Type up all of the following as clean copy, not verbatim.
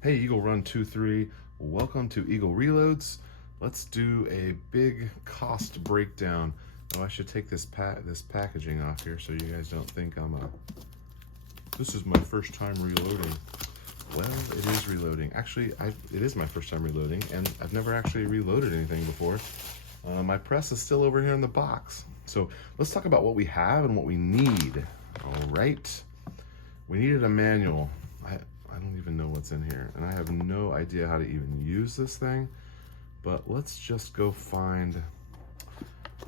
Hey, Eagle Run 23, welcome to Eagle Reloads. Let's do a big cost breakdown. Oh, I should take this packaging off here so you guys don't think this is my first time reloading. Well, it is reloading. Actually, it is my first time reloading, and I've never actually reloaded anything before. My press is still over here in the box. So let's talk about what we have and what we need. All right. We needed a manual. I don't even know what's in here, and I have no idea how to even use this thing, but let's just go find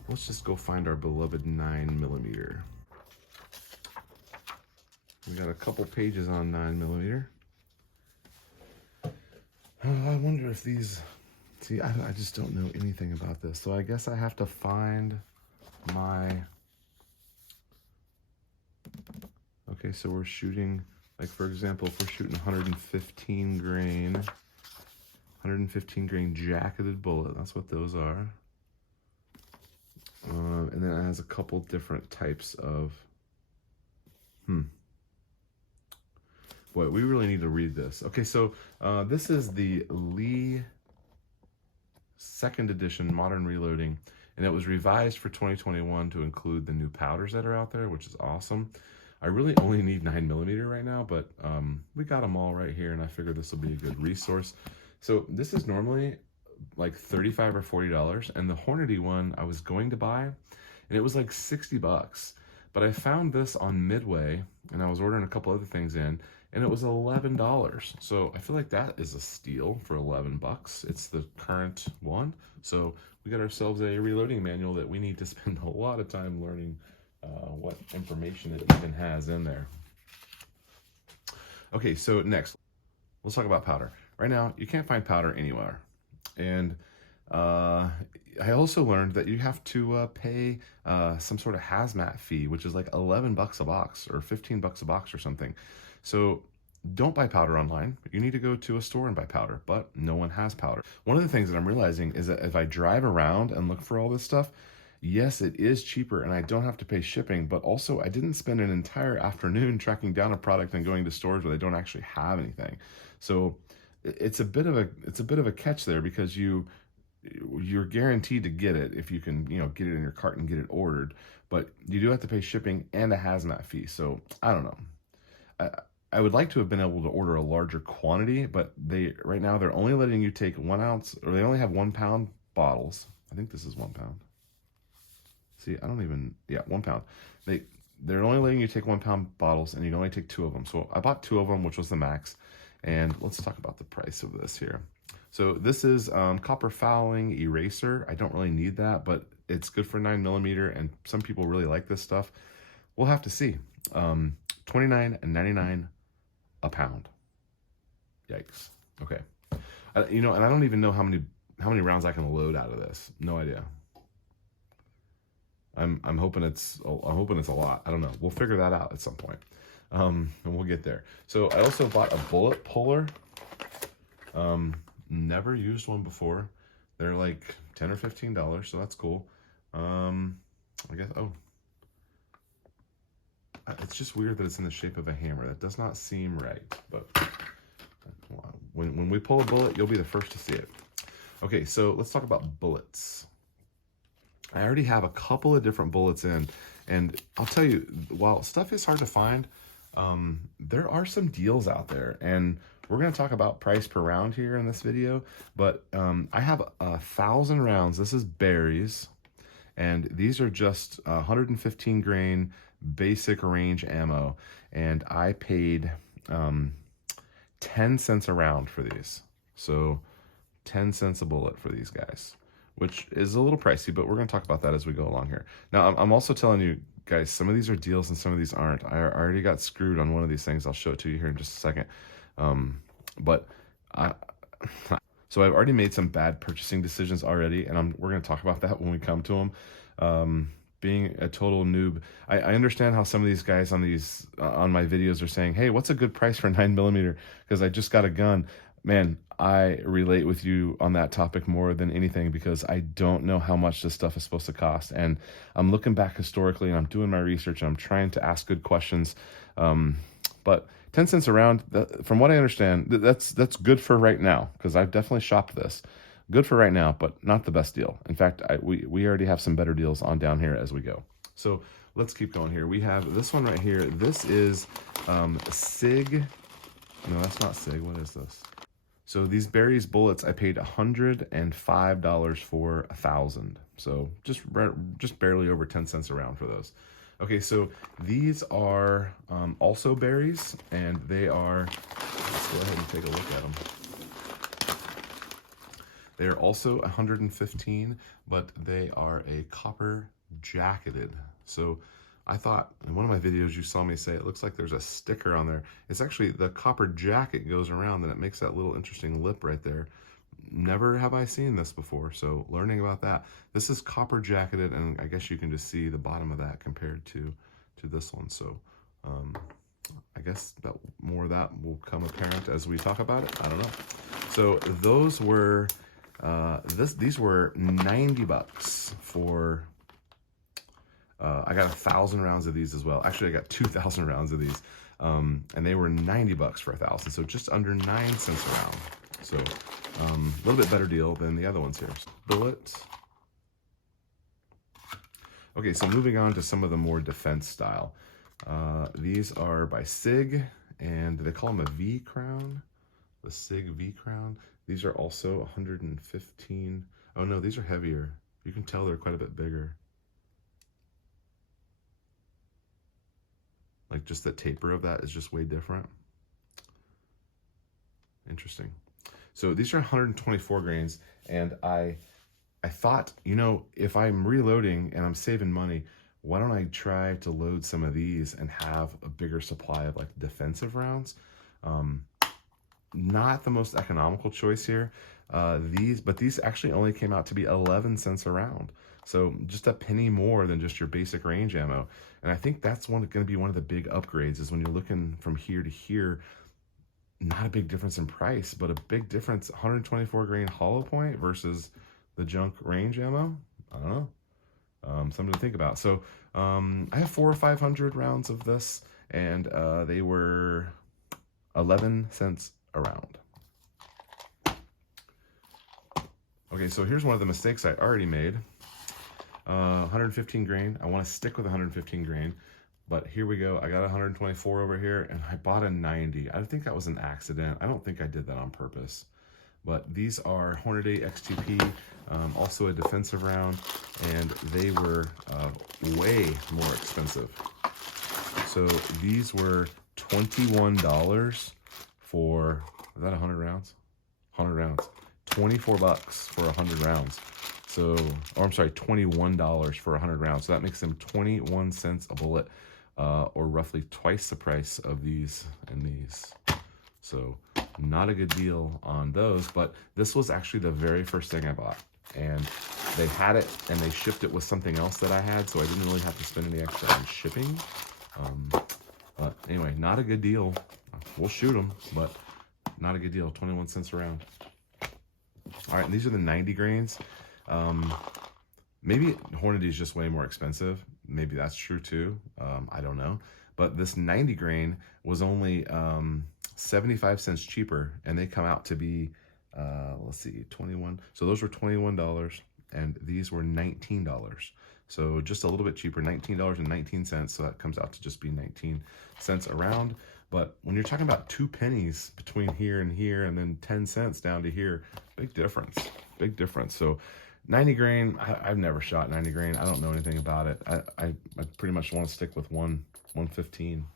our beloved 9mm. We got a couple pages on 9mm. I wonder if these, see, I just don't know anything about this, so I guess I have to find my, okay, so we're shooting, like for example, if we're shooting 115 grain jacketed bullet, that's what those are. And then it has a couple different types of, boy, we really need to read this. Okay, so this is the Lee 2nd edition Modern Reloading, and it was revised for 2021 to include the new powders that are out there, which is awesome. I really only need 9mm right now, but we got them all right here, and I figured this will be a good resource. So this is normally like $35 or $40, and the Hornady one I was going to buy, and it was like 60 bucks. But I found this on Midway, and I was ordering a couple other things in, and it was $11. So I feel like that is a steal for 11 bucks. It's the current one. So we got ourselves a reloading manual that we need to spend a lot of time learning what information it even has in there. Okay, so next, let's talk about powder. Right now, you can't find powder anywhere. And I also learned that you have to pay some sort of hazmat fee, which is like 11 bucks a box or 15 bucks a box or something. So don't buy powder online. You need to go to a store and buy powder, but no one has powder. One of the things that I'm realizing is that if I drive around and look for all this stuff, yes, it is cheaper and I don't have to pay shipping, but also I didn't spend an entire afternoon tracking down a product and going to stores where they don't actually have anything. So it's a bit of a catch there, because you're guaranteed to get it if you can, get it in your cart and get it ordered, but you do have to pay shipping and a hazmat fee. So I don't know. I would like to have been able to order a larger quantity, but right now they're only letting you take 1 ounce, or they only have 1 pound bottles. I think this is 1 pound. See, I don't even, yeah, 1 pound. They're only letting you take 1 pound bottles, and you can only take 2 of them. So I bought 2 of them, which was the max. And let's talk about the price of this here. So this is copper fouling eraser. I don't really need that, but it's good for 9mm, and some people really like this stuff. We'll have to see. $29.99 a pound. Yikes. Okay. And I don't even know how many rounds I can load out of this. No idea. I'm hoping it's a lot. I don't know. We'll figure that out at some point. And we'll get there. So I also bought a bullet puller. Never used one before. They're like $10 or $15, so that's cool. I guess, it's just weird that it's in the shape of a hammer. That does not seem right, but when we pull a bullet, you'll be the first to see it. Okay, so let's talk about bullets. I already have a couple of different bullets in, and I'll tell you, while stuff is hard to find, there are some deals out there, and we're going to talk about price per round here in this video, but I have 1,000 rounds. This is Berry's, and these are just 115 grain basic range ammo, and I paid 10 cents a round for these. So 10 cents a bullet for these guys, which is a little pricey, but we're going to talk about that as we go along here. Now, I'm also telling you guys, some of these are deals and some of these aren't. I already got screwed on one of these things. I'll show it to you here in just a second. So I've already made some bad purchasing decisions already, and we're going to talk about that when we come to them. Being a total noob, I understand how some of these guys on my videos are saying, hey, what's a good price for 9mm? Because I just got a gun. Man, I relate with you on that topic more than anything, because I don't know how much this stuff is supposed to cost. And I'm looking back historically, and I'm doing my research, and I'm trying to ask good questions. But 10 cents a round, from what I understand, that's good for right now, because I've definitely shopped this. Good for right now, but not the best deal. In fact, we already have some better deals on down here as we go. So let's keep going here. We have this one right here. This is Sig. No, that's not Sig. What is this? So these Berries bullets, I paid $105 for 1,000. So just barely over 10 cents a round for those. Okay, so these are also berries, and they are, let's go ahead and take a look at them. They're also 115, but they are a copper jacketed. So I thought in one of my videos you saw me say it looks like there's a sticker on there. It's actually the copper jacket goes around and it makes that little interesting lip right there. Never have I seen this before, so learning about that. This is copper jacketed, and I guess you can just see the bottom of that compared to this one. So I guess that more of that will come apparent as we talk about it. I don't know. So those were these were 90 bucks for I got 1,000 rounds of these as well. Actually, I got 2,000 rounds of these, and they were 90 bucks for 1,000, so just under 9 cents a round. So a little bit better deal than the other ones here. Bullet. Okay, so moving on to some of the more defense style. These are by Sig, and they call them a V Crown. The Sig V Crown. These are also 115. Oh no, these are heavier. You can tell they're quite a bit bigger. Like just the taper of that is just way different. Interesting. So these are 124 grains, and I thought, you know, if I'm reloading and I'm saving money, why don't I try to load some of these and have a bigger supply of like defensive rounds? Not the most economical choice here. But these actually only came out to be 11 cents a round. So just a penny more than just your basic range ammo. And I think that's going to be one of the big upgrades, is when you're looking from here to here, not a big difference in price, but a big difference, 124 grain hollow point versus the junk range ammo. I don't know. Something to think about. So I have 400 or 500 rounds of this, and they were 11 cents a round. Okay, so here's one of the mistakes I already made. 115 grain. I want to stick with 115 grain, but here we go. I got 124 over here, and I bought a 90. I think that was an accident. I don't think I did that on purpose. But these are Hornady XTP, also a defensive round, and they were way more expensive. So these were $21 for, is that 100 rounds? 100 rounds. 24 bucks for 100 rounds. So, or I'm sorry, $21 for 100 rounds. So that makes them 21 cents a bullet, or roughly twice the price of these and these. So not a good deal on those, but this was actually the very first thing I bought. And they had it, and they shipped it with something else that I had, so I didn't really have to spend any extra on shipping. But anyway, not a good deal. We'll shoot them, but not a good deal. 21 cents a round. All right, and these are the 90 grains. Maybe Hornady is just way more expensive. Maybe that's true too. I don't know. But this 90 grain was only 75 cents cheaper, and they come out to be, let's see, 21. So those were $21, and these were $19. So just a little bit cheaper, $19.19. So that comes out to just be 19 cents a round. But when you're talking about 2 pennies between here and here, and then 10 cents down to here, big difference, big difference. So 90 grain, I've never shot 90 grain. I don't know anything about it. I pretty much want to stick with 115.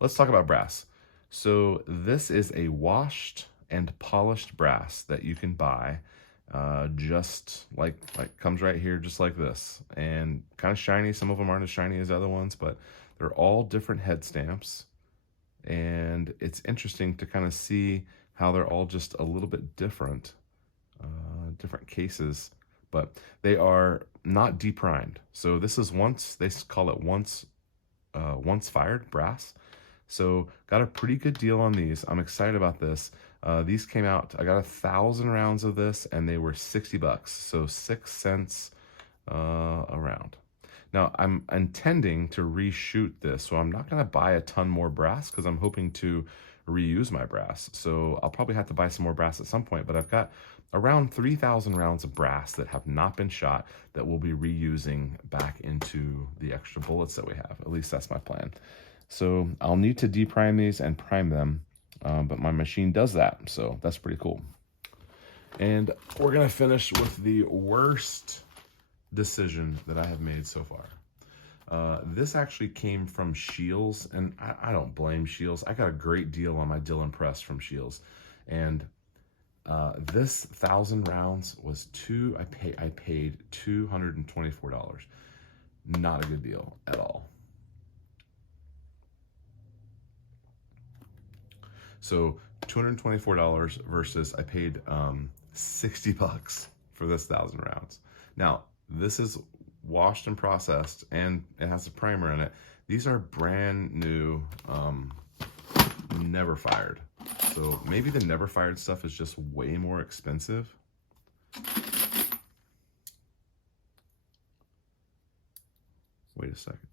Let's talk about brass. So this is a washed and polished brass that you can buy, just like comes right here, just like this, and kind of shiny. Some of them aren't as shiny as other ones, but they're all different head stamps. And it's interesting to kind of see how they're all just a little bit different, different cases, but they are not deprimed. So this is they call it once fired brass. So got a pretty good deal on these. I'm excited about this. These came out, I got 1,000 rounds of this, and they were 60 bucks. So 6 cents a round. Now, I'm intending to reshoot this, so I'm not going to buy a ton more brass because I'm hoping to reuse my brass. So I'll probably have to buy some more brass at some point, but I've got around 3,000 rounds of brass that have not been shot that we'll be reusing back into the extra bullets that we have. At least that's my plan. So I'll need to deprime these and prime them, but my machine does that, so that's pretty cool. And we're gonna finish with the worst decision that I have made so far. This actually came from Scheels, and I don't blame Scheels. I got a great deal on my Dillon press from Scheels, and this 1,000 rounds was I paid $224. Not a good deal at all. So $224 versus I paid $60 for this 1,000 rounds. Now, this is washed and processed, and it has a primer in it. These are brand new, never fired. So maybe the never fired stuff is just way more expensive. Wait a second.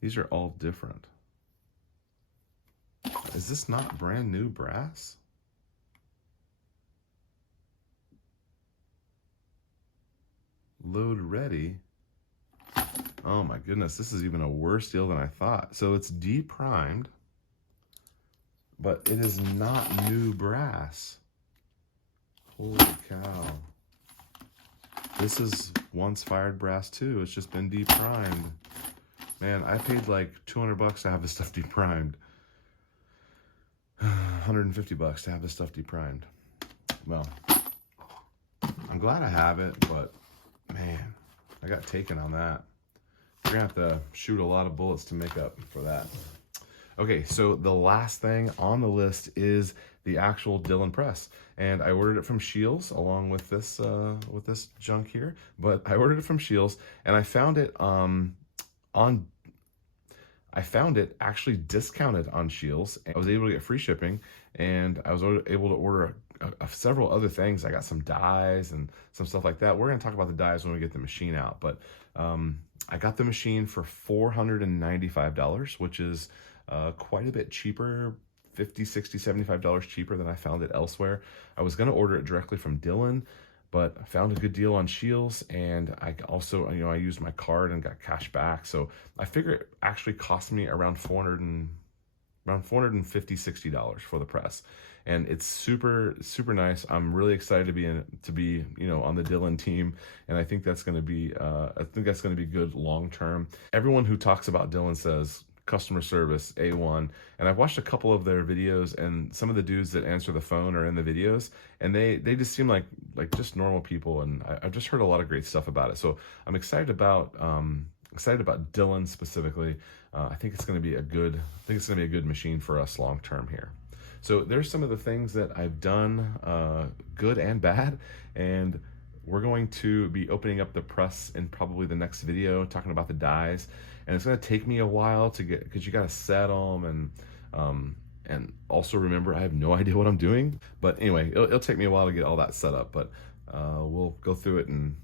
These are all different. Is this not brand new brass? Load ready. Oh my goodness, this is even a worse deal than I thought. So it's deprimed, but it is not new brass. Holy cow. This is once fired brass too. It's just been deprimed. Man, I paid like 200 bucks to have this stuff deprimed. 150 bucks to have this stuff deprimed. Well, I'm glad I have it, but man, I got taken on that. We're gonna have to shoot a lot of bullets to make up for that. Okay, so the last thing on the list is the actual Dillon press, and I ordered it from Scheels along with this junk here. But I ordered it from Scheels, and I found it I found it actually discounted on Scheels. I was able to get free shipping, and I was able to order several other things. I got some dies and some stuff like that. We're going to talk about the dies when we get the machine out, but I got the machine for $495, which is quite a bit cheaper, $50, $60, $75 cheaper than I found it elsewhere. I was going to order it directly from Dillon, but I found a good deal on Scheels, and I also, I used my card and got cash back. So I figure it actually cost me around $450, $60 for the press. And it's super, super nice. I'm really excited to be on the Dillon team, and I think that's going to be good long term. Everyone who talks about Dillon says customer service A1, and I've watched a couple of their videos, and some of the dudes that answer the phone are in the videos, and they just seem like just normal people, and I've just heard a lot of great stuff about it. So I'm excited about Dillon specifically. I think it's going to be a good machine for us long term here. So there's some of the things that I've done, good and bad, and we're going to be opening up the press in probably the next video, talking about the dies, and it's going to take me a while to get, because you got to set them, and also remember, I have no idea what I'm doing. But anyway, it'll take me a while to get all that set up, but we'll go through it, and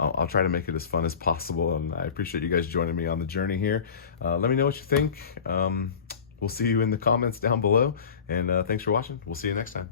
I'll try to make it as fun as possible. And I appreciate you guys joining me on the journey here. Let me know what you think. We'll see you in the comments down below, and thanks for watching. We'll see you next time.